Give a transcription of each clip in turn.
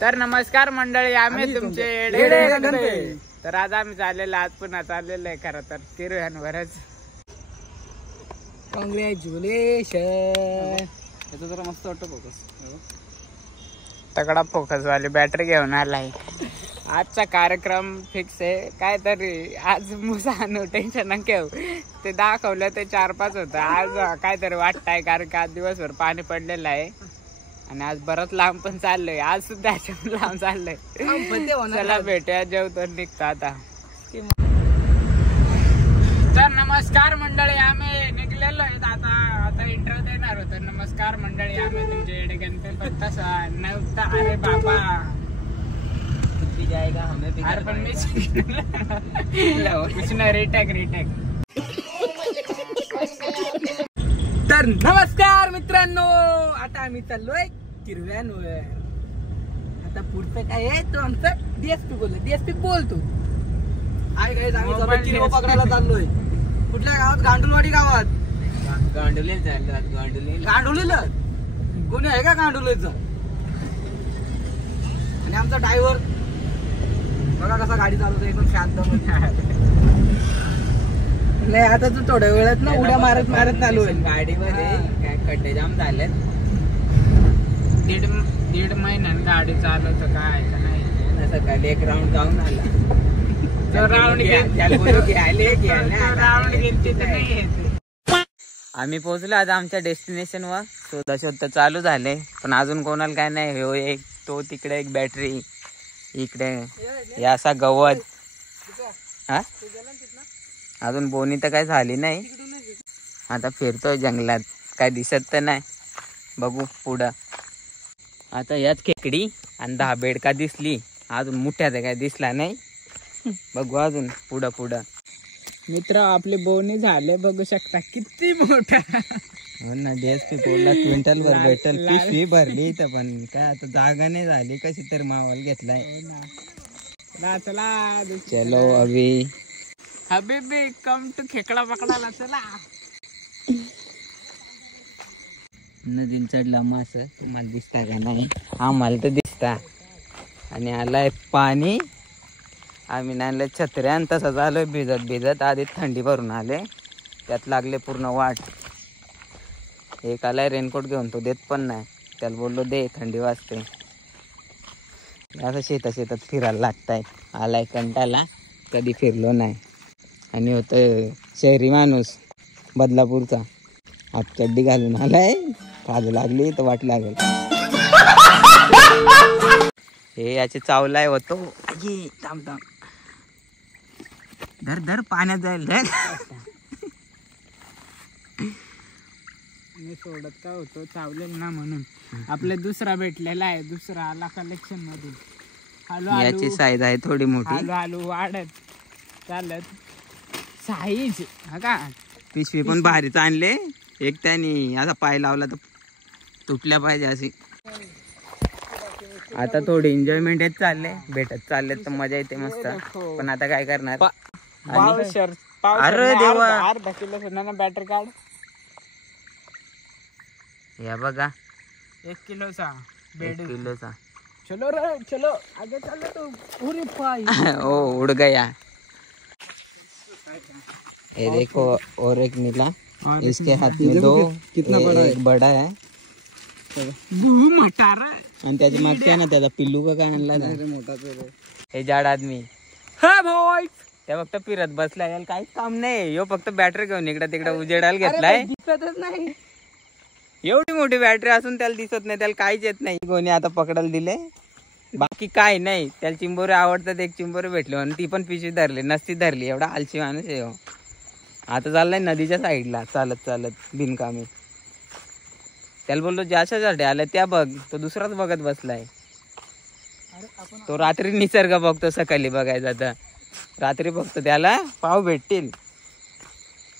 तर नमस्कार मंडळी, आम्ही तुमचे तर आज आम्ही चाललेलो, आज पुन्हा चाललेलो आहे खरं तर तिरुवनवरच. कॉंग्रॅच्युलेशन. याचा जरा मस्त वाटतं फोकस, तगडा फोकस वाली बॅटरी घेऊन आलाय. आजचा कार्यक्रम फिक्स आहे, काय तरी आज मुसा आणू, टेन्शन न घेऊ. ते दाखवलं ते 4-5 होतं. आज काहीतरी वाटतंय कारण का आज दिवसभर पाणी पडलेलं आहे आणि आज बरंच लांब पण चाललंय. आज सुद्धा लांब चाललंय. चला भेटूया, जेवतो निघतो आता. तर नमस्कार मंडळी, आम्ही निघलेलो आहेत आता इंटरव्ह्यू देणार होतो. नमस्कार मंडळी, आम्ही तुमचे येडे गणपती. पण तसा नव्हता. अरे बाबा जाएगा हमें भी. अरे पण मी कुछ नाही, रिटेक. तर नमस्कार मित्रांनो, आता आम्ही चाललोय तिरुवनवर. आता पुढचं काय आहे तो आमचा डीएसपी बोलतो. आहे काय सांगितलं, किलो पकडायला चाललोय. कुठल्या गावात? गांडुलवाडी गावात. गांडुलीला कोणी आहे का गांडुलीचा? आणि आमचा ड्रायव्हर बघा कसा गाडी चालवतो, एकदम शांत. नाही आता तू थोड्या वेळात ना उड्या मारत चालू आहे गाडीवर. काय खड्डे जाम झालेत. दीड महिन्यानं गाडी चालवतो, काय नाही. सकाळी एक राऊंड जाऊन आला. आम्ही पोहोचलो आज आमच्या डेस्टिनेशन वर. शोध चालू झाले, पण अजून कोणाला काय नाही. हो एक तो तिकडे, एक बॅटरी इकडे, हे असा गवत. हा अजून बोनी तर काय झाली नाही. आता फिरतोय जंगलात, काय दिसत तर नाही. बघू पुढं. आता याच खेकडी आणि 10 बेडका दिसली. अजून मुठ्यात काय दिसला नाही. बघू अजून पुढं. मित्र आपले बोनी झाले, बघू शकता किती मोठा. हो ना, डीएसपी बोलला क्विंटल वर भेटल. पिशवी भरली इथं, पण काय आता जागा नाही झाली. कशी तर मावल घेतलाय. चला चलो अभी हबीबी कम टू खेकडा पकडायला. चला नदीन चढला मास. तुम्हाला दिसता का नाही? आम्हाला तर दिसता. आणि आलाय पाणी. आम्ही नाही छत्र्या, आणि तसंच आलोय भिजत. आधी थंडी भरून आले, त्यात लागले पूर्ण वाट. एक आलाय रेनकोट घेऊन, तो देत पण नाही. त्याला बोललो दे, थंडी वाजते. असं शेतात फिरायला लागताय. आलाय कंटाला, कधी फिरलो नाही. आणि होतं शहरी माणूस बदलापूरचा, हातचड्डी घालून आलाय. काज लागली तर वाट लागेल. हे याचे चावलाय होतो. ये थांब धर पाण्यात जाईल. मी सोडत का होतो, चावलेल ना म्हणून. आपले दुसरा भेटलेला आहे, दुसरा आला कलेक्शन मधून. याची साईज आहे थोडी मोठी. हळू वाढत चालत साईज. हा का, पिशवी पण भारीच आणले. एक त्याने असा पाय लावला तर तुटल्या पाहिजे अशी. आता थोडी एन्जॉयमेंट येत चालले, भेटत चालले तर मजा येते मस्त. पण आता काय करणार. अरे देवा, अर्धा किलो सोना बॅटरी काढ. या बघा, 1 किलोचा 1 किलोचा. चलो रे चलो, आगे चलो तो पूरी पाई. ओ उड़ गया. ये देखो, और एक मिला. इसके हाथ में 2. कितना बड़ा है? बड़ा है. मटार. आणि त्याच्या मागच्या ना त्याचा पिल्लू का काय आणला. हे जाड आदमी त्या फक्त फिरत बसला. याला काहीच काम नाही. यो फक्त बॅटरी घेऊन इकडे तिकडे उजेडायला घेतलाय. दिसतच नाही. एवढी मोठी बॅटरी असून त्याला दिसत नाही. त्याला काहीच येत नाही. कोणी आता पकडायला दिले, बाकी काय नाही. त्याला चिंबोरे आवडतात. एक चिंबोरे भेटले आणि ती पण पिशवी धरली नसती धरली. एवढा आलशी माणूस आहे. आता चाललाय नदीच्या साईडला चालत बिनकामी. त्याला बोललो ज्याच्यासाठी आलं त्या बघ. तो दुसराच बघत बसलाय. तो रात्री निसर्ग बघतो, सकाळी बघायचा. आता रात्री बघतो, त्याला पाव भेटतील.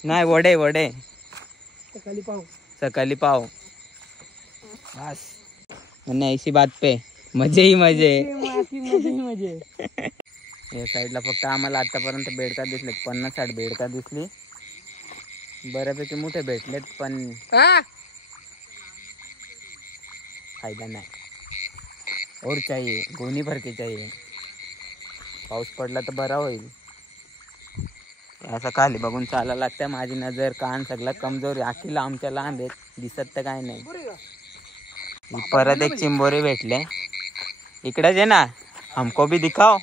नाही वडे सकाळी पाव. बस नाही, ऐसी बात पे मजे ही मजे. या साईडला फक्त आम्हाला आतापर्यंत बेडका दिसलेत. 50-60 बेडका दिसली. बऱ्यापैकी मोठे भेटलेत, पण फायदा नाही. और चाहिए, गोणी भर के चाहिए. पाऊस पडला तर बरा होईल. असं खाली बघून चालायला लागतं. माझी नजर कान सगळं कमजोर आहे. अखिल आमच्या लांब आहेत, दिसत तर काय नाही. परत एक चिंबोरी भेटले इकडेच आहे ना. हमको भी दिखाओ.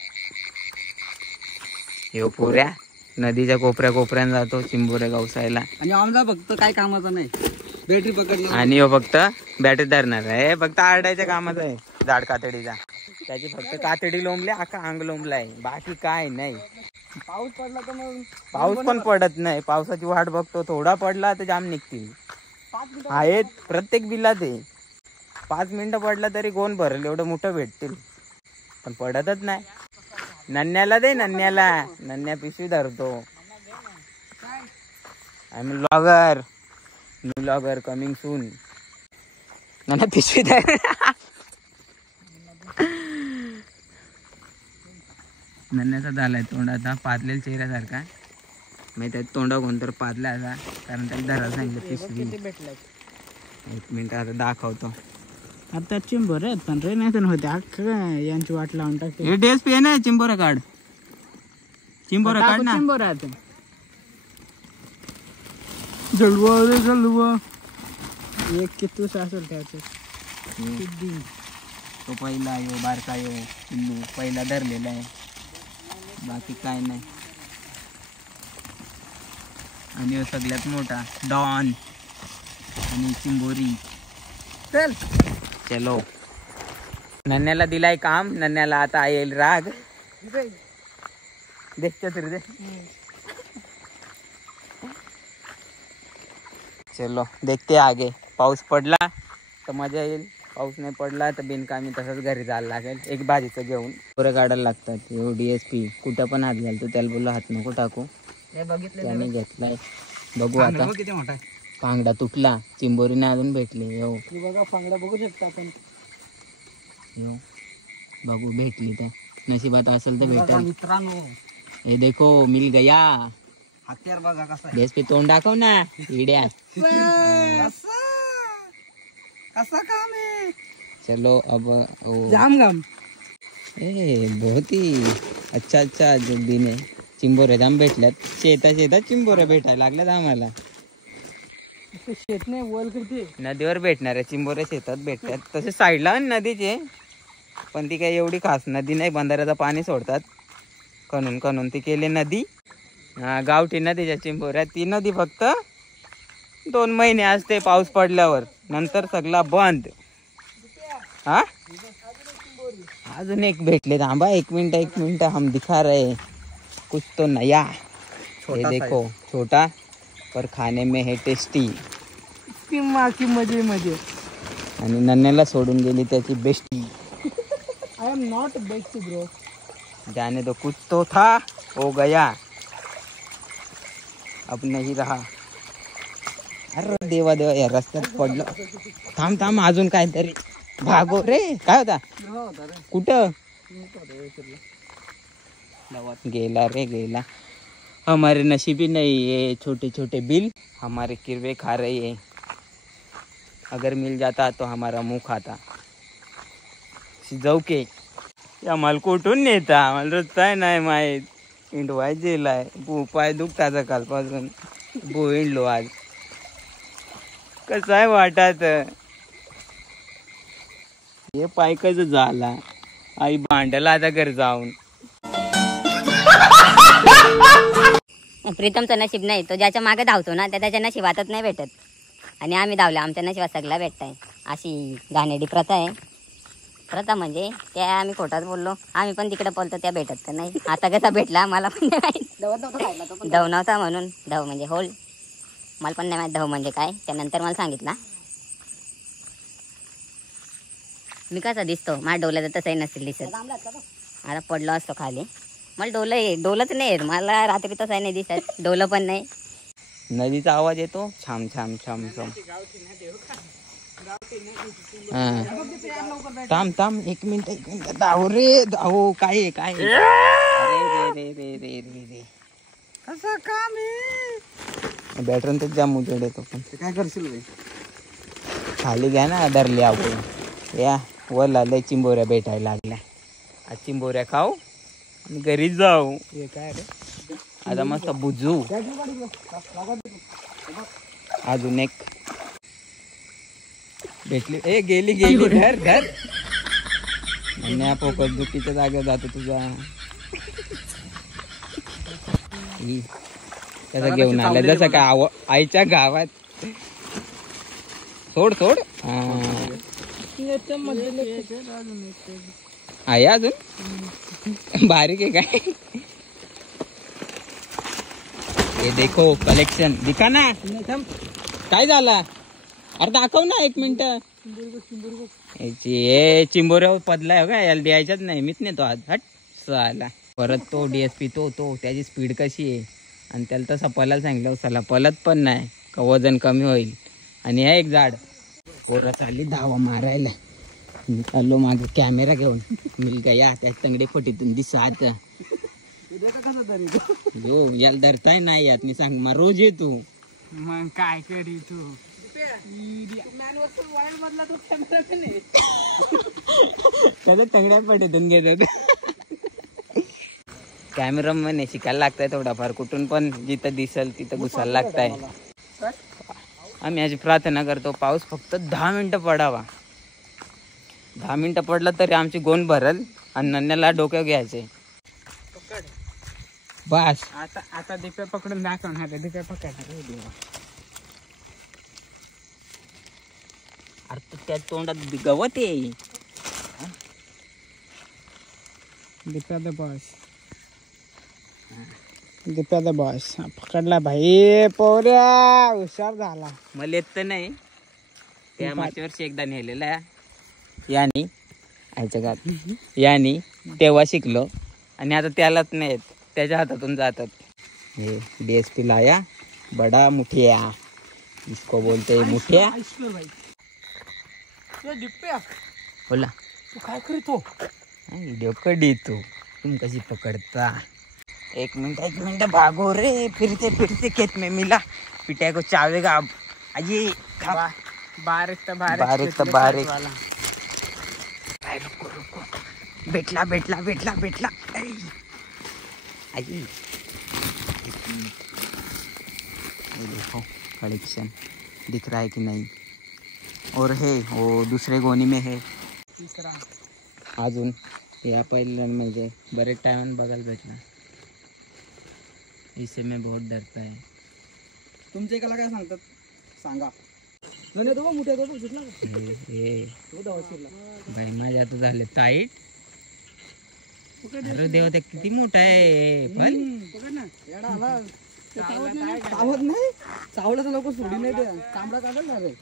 हे पुऱ्या नदीच्या कोपऱ्या कोपऱ्यात जातो चिंबोऱ्या गवसायला. आणि आमचा फक्त काय कामाचा नाही, बॅटरी पकडणार. आणि हो फक्त बॅटरी धरणार आहे. फक्त आरडायच्या कामाचा आहे, झाड कातडीचा. त्याची फक्त कातडी लोंबले, अख्खा अंग लोंबलाय, बाकी काय नाही. पाऊस पडला तर मग पाऊस पण पडत नाही. पावसाची वाट बघतो. थोडा पडला तर जाम निघतील. आहेत प्रत्येक बिल्ला ते 5 मिनिटं पडला तरी कोण भरल एवढं मोठं भेटतील. पण पडतच नाही. नन्याला दे, नन्याला. नन्या पिशवी धरतो. I am blogger, new blogger coming soon. नन्या पिशवी धर. नन्याचा झालाय तोंडाचा पादलेल चेहऱ्यासारखा. मी त्या तोंडा कोणतर पादला असा, कारण त्याला धरायला सांगितलं पिशवी. एक मिनिट आता दाखवतो. आता चिंबर आहेत पण रे नाही तर होते अख्खं यांची वाट लावून टाकते. हे DSP आहे ना, चिंबोरा काढ. चिंबोरा काढ ना. चिंबर आहेत जलवा रे जलवा. एक किती असेल त्याचं. तो पहिला यो बारका यो पिल्लू पहिला धरलेला आहे, बाकी काय नाही. आणि ह्यो सगळ्यात मोठा डॉन आणि चिंबोरी. चल चलो. नन्याला दिलाय काम. नन्याला आता येईल राग. देख छत्री दे. चलो देखते आगे. पाऊस पडला तर मजा येईल, पाऊस नाही पडला तर बिनकामी तसंच घरी जायला लागेल. एक भाजीचं घेऊन पोरं काढायला लागतात. हो DSP कुठं पण हात घालतो. त्याला बोललो हात नको टाकू, त्याने घेतलाय. बघू आता. किती मोठा पांगडा तुटला. चिंबोरीने अजून भेटले. हो बघा पांगडा बघू शकता आपण. हो बघू भेटली तर नशिबात असेल तर भेटेल. मित्रांनो हे देखो मिल गया. हत्यार बघा कसा DSP तोंड दाखव ना इड्या. कसा काम आहे. चलो अब जाम गाम. बहुत ही अच्छा दिन आहे. चिंबोऱ्या जाम भेटल्यात. शेतात चिंबोऱ्या भेटायला लागल्यात आम्हाला. शेत नाही वल करते. नदीवर भेटणाऱ्या चिंबोऱ्या शेतात भेटतात. तसे साईडला नदीचे, पण ती काही एवढी खास नदी नाही. बंधाऱ्याचं पाणी सोडतात कणून ती केली नदी. गावठी नदीच्या चिंबोऱ्या. ती नदी फक्त 2 महिने असते पाऊस पडल्यावर, नंतर सगळा बंद. हा अजून एक भेटले. थांबा एक मिनिट हम दिखा रहे कुछ तो नया. ये देखो छोटा पर खाने में है टेस्टी. की मजे मजे. आणि नन्याला सोडून गेली त्याची bestie. I am not best bro. जाने दो कुछ तो था हो गया, अब नहीं रहा. अरे देवा या रस्त्यात पडलं. थांब अजून काहीतरी. भागो रे. काय होता कुठं गेला. हमारे नसीबी नहीं ये छोटे छोटे बिल हमारे किरवे खा रही है. अगर मिल जाता तो हमारा मुंह खाता. शिजव के आम्हाला कुठून नेता. आम्हाला रस्ता नाही माहीत. इंडवाय जेलाय. पाय दुखताचा कालपासून. इंडलो आज. कसं आहे वाटात. हे पाय कसं झाला. आई भांडला आता घर जाऊन. प्रीतमचं नशीब नाही. तो ज्याच्या मागे धावतो ना त्याच्या नशिबातच नाही भेटत. आणि आम्ही धावले आमच्या नशिबात सगळा भेटताय. अशी घाणेरडी प्रथा आहे. प्रथा म्हणजे त्या आम्ही खोटाच बोललो. आम्ही पण तिकडे बोलतो त्या भेटत तर नाही. आता कसा भेटला मला पण नाही माहीत. धाव नव्हता म्हणून. धाव म्हणजे होल्ड. मला पण नाही माहीत धाव म्हणजे काय. त्यानंतर मला सांगितला. मी कसा दिसतो. माझ्या डोल्याचं तसंही नसेल दिसत. आता पडलो असतो खाली. मला डोलच नाही. मला रात्री तसं नाही दिसत. डोलं पण नाही. नदीचा आवाज येतो. छाम छाम छाम छाम. थांब एक मिनिट. धाव रे धाव. काय रे असं काम आहे. बॅटरन तर जाम उजेड येतो. पण काय करशील खाली घ्या ना धरली आपण. या वर लावलंय चिंबोऱ्या भेटायला लागल्या. आज चिंबोऱ्या खाऊ आणि घरी जाऊ. आता मस्त बुजू. अजून एक भेटली. ए गेली गेली. धर धर. आणि पोकट दुखीच्या जागेवर जातो तुझा. त्याचा घेऊन आला जसं का आईच्या गावात. सोड सोड. आहे अजून बारीक आहे काय. हे देखो कलेक्शन दिखा ना. काय झाला अरे दाखव ना 1 मिनिट. हे चिंबोऱ्या पदलाय हो का. याला द्यायच्याच नाही. मीच नेतो आज. हट चाला. परत तो DSP तो त्याची स्पीड कशी आहे. आणि त्याला तसं पलायला सांगितलं चला पलत पण नाही का वजन कमी होईल. आणि हे एक झाड पोरं चालली धावा मारायला. मी चाललो मागे कॅमेरा घेऊन. मुलगा या त्या तंगडे फटीतून दिसत. हो याला धरताय नाही यात. मी सांग मग रोज येतो. मग काय करी तू. कसं तंगड्या फटीतून घेतात. कॅमेरा म्हणे शिकायला लागताय थोडाफार. कुठून पण जिथं दिसल तिथं घुसायला लागताय. आम्ही याची प्रार्थना करतो पाऊस फक्त 10 मिनिटं पडावा. 10 मिनिटं पडलं तरी आमची गोण भरल. आणि नन्याला डोक्यावर घ्यायचे बस. आता दिप्या पकडून दाखवणार. दिप्या पकडणार. अरे त्या तोंडात गवत आहे. Dipya the boss. Dipya the boss पकडला भाई. पोऱ्या हुशार झाला. मला येत तर नाही. त्या मागच्या वर्षी एकदा नेलेला यानी आईच्या गात. यानी तेव्हा शिकलो. आणि आता त्यालाच नाही येत. त्याच्या हातातून जातात. हे DSP लाया बडा मुठिया. इसको बोलते मुठिया. बोला तू काय करतो. व्हिडिओ कधी तू तुम कशी पकडता. 1 मिनिट भागो रे. फिरते फिरते खेत में मिला. पिटाई को चावेगा अजी. बारीक बारीक तर बारीक. रुको रुको. भेटला भेटला भेटला भेटला. अजी देखो कलेक्शन दिख रहा है कि नहीं. और है वो दूसरे गोनी में है. तिसरा अजून या पहिल्या म्हणजे बरेच टाइम बघायला भेटला. इससे मैं बहुत डरता है. तुमच्या इकडला काय सांगतात सांगा. भाई माझ्या आता झाले टाईट. अरे देवा ते किती मोठा आहे. चावत नाही. चावलं तर लोक सोडी नाही. चांबडा काढल ना रे.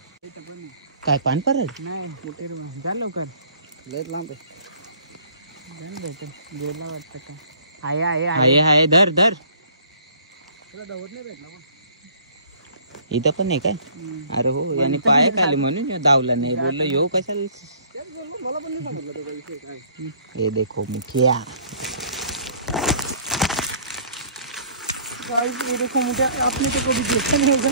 काय पान परत नाही कुठे जा लवकर. लयच लांब गेला वाटतं का. आहे आहे धर धर. इथं पण नाही काय. अरे हो याने पाय खाली म्हणून धावला नाही. बोललो यो कशाला. ये देखो मुखिया. आपने तो कभी देखा नहीं होगा.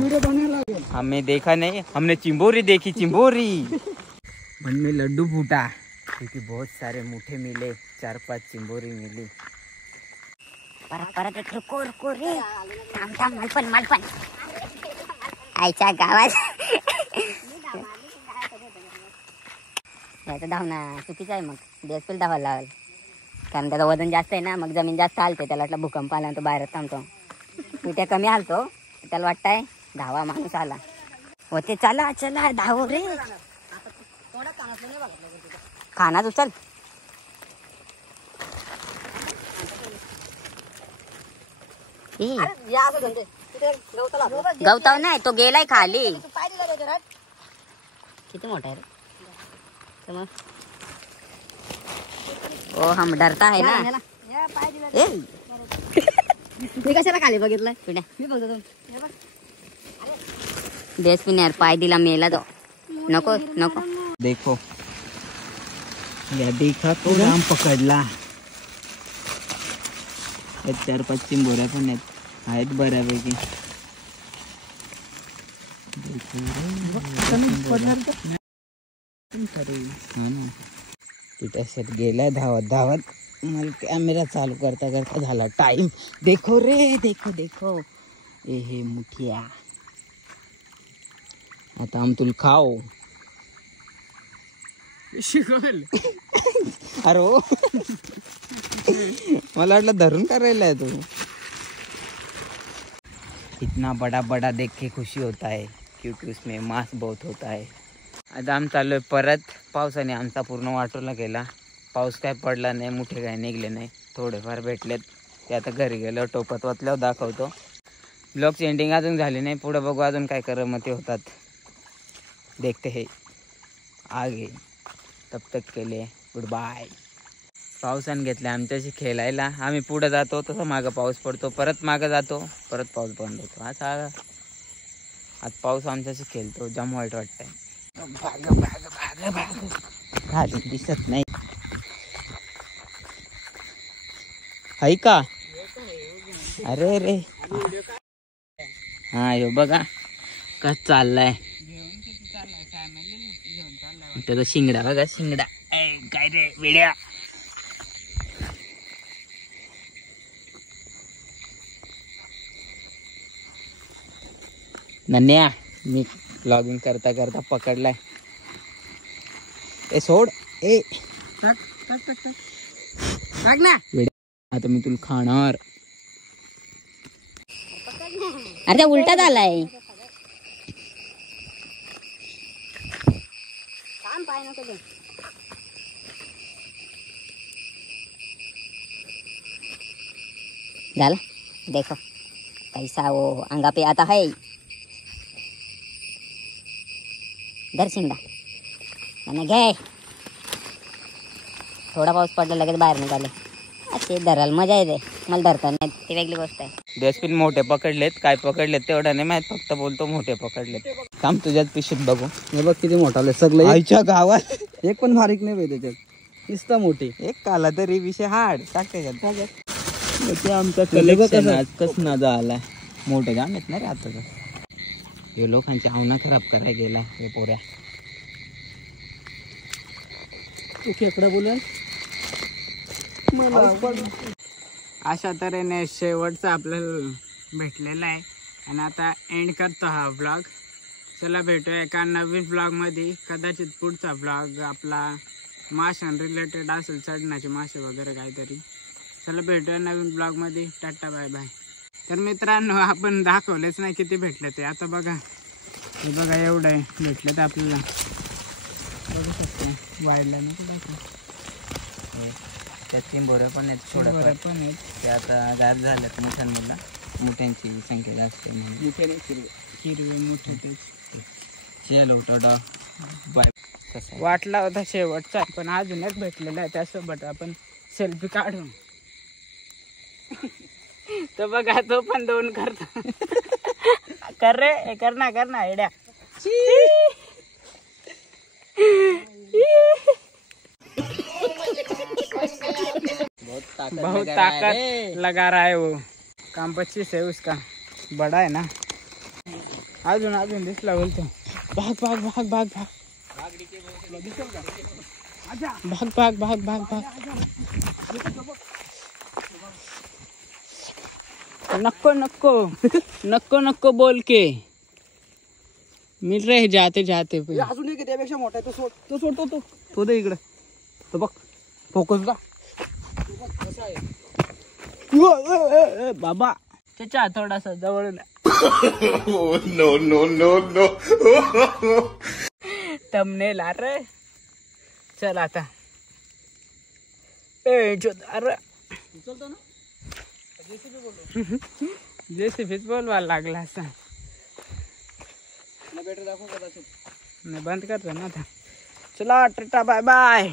वीडियो बनाने लगे. हमें देखा नहीं. हमने चिंबोरी देखी. चिंबोरी मन में लड्डू फूटा क्योंकि बहुत सारे मुठे मिले. 4-5 चिंबोरी मिली. परत एक रुको रुको रे. थांब थांब. मालपण आईच्या गावात. याचं धावना चुकीचं आहे. मग DSP धावायला लागल. कारण त्याचं वजन जास्त आहे ना. मग जमीन जास्त हालते. त्याला वाटलं भूकंप आला तो बाहेरच थांबतो. पिट्या कमी हालतो. त्याला वाटतंय धावा माणूस आला. होते चला चला धाव रे. खाना उचल. गवताव नाही तो गेलाय खाली. किती मोठा आहे रे. ओ हम डरता है ना. मी कशाला खाली बघितलं. DSP ने पाय दिला मेला तो. नको नको. देखो या देखा तो राम पकडला. 4-5 चिंबोऱ्या पण आहेत बऱ्यापैकी. हा ना. पिठा शेट गेलाय धावत धावत. मला कॅमेरा चालू करता करता झाला टाइम. देखो रे देखो देखो ए हे मुठिया. आता आम तुला खाओ. अरे हो. मला वाटलं धरून करायला तू. इतना बड़ा बड़ा देख के खुशी होता है क्योंकि उसमें मांस बहुत होता है. आता आम चाललोय परत. पावसाने आमचा पूर्ण वाटोला गेला. पाऊस काय पडला नाही, मुठे काय निघले नाही, थोडेफार भेटलेत ते आता घरी गेलो टोपत वाचल्यावर दाखवतो. ब्लॉगची एंडिंग अजून झाली नाही, पुढे बघू अजून काय करमती होतात. देखते है आगे. तब तक के लिए गुड बाय. पावसाने घेतले आमच्याशी खेळायला. आम्ही पुढे जातो तसं मागं पाऊस पडतो, परत मागं जातो, परत पाऊस बंद होतो. असा आज पाऊस आमच्याशी खेळतो. जाम वाईट वाटतंय. भाग भाग भाग भाग. खाली दिसत नाही. हाय का? अरे रे हा यो बघा कस चाललाय. त्याचा शिंगडा बघा शिंगडा. काय रे वेड्या. नन्या मी ब्लॉगिंग करता करता पकडलाय. ए सोड. ए टाक टाक टाक टाक टाक ना. आता मी तुला खाणार. अरे उलटा झालाय. झाला देखो कैसा वो अंगा पे आता है. धर शिंगडा मैंने घे. थोडा पाऊस पडला लगेच बाहेर निघाले. ते धरायला मजा येते, मला धरता नाही ती वेगळी गोष्ट आहे. डस्टबिन मोठे पकडलेत. काय पकडलेत तेवढं नाही माहित, फक्त बोलतो मोठे पकडलेत. थांब तुझ्यात पिशवीत बघू. हे बघ किती मोठा आलं सगळं. आईच्या गावात एक पण बारीक नाही पाहिजे त्याच्यात. नुसता मोठी. एक काला तरी विषय हाड टाकते. ते आमचा कलेक्शन आज कस ना झालाय. मोठे जाम येत ना रे आता. हे लोकांची आवना खराब करायला गेला हे पोऱ्या. खेकडा बोलाय. अशा तऱ्हेने शेवटचा आपल्याला भेटलेला आहे आणि आता एंड करतो हा ब्लॉग. चला भेटूया एका नवीन ब्लॉगमध्ये. कदाचित पुढचा ब्लॉग आपला माशां रिलेटेड असेल, चढण्याचे मासे वगैरे काहीतरी. चला भेटूया नवीन ब्लॉगमध्ये. Tata bye bye. तर मित्रांनो आपण दाखवलेच नाही किती भेटले ते. आता बघा हे बघा एवढं आहे भेटले तर आपल्याला. बघू शकता वाढला नको. त्यात चिंबोऱ्या पण आहेत, थोड्या पण आहेत. ते आता गायब झाल्यात मोठ्यांमधला. मोठ्यांची संख्या जास्त आहे. हिरवे मोठे ते. चलो टाटा बाय. वाटला होता शेवटचा पण अजून एक भेटलेला आहे, त्यासोबत आपण सेल्फी काढू. तो बघा तो पण दोन करतो. कर रे कर ना एड्या. बहुत ताकत लगा रहा है वो. काम 25 है उसका. बड़ा है ना. अजून दिसला बोलतो. भाग भाग भाग भाग भाग भाग भाग भाग भाग. नको नको नको नको बोल के मिल रहे जाते जाते. अजून एक त्यापेक्षा मोठा आहे. तो सोड तो दे इकडे. तो बघ फोकस का बाबा त्याच्या थोडासा जवळ. No no no no. Thumbnail रे. चल आता अरे जेसीबीच बोलवायला लागला असा. बॅटरी दाखव कदाचित. नाही बंद करतो ना आता. चला टाटा बाय बाय.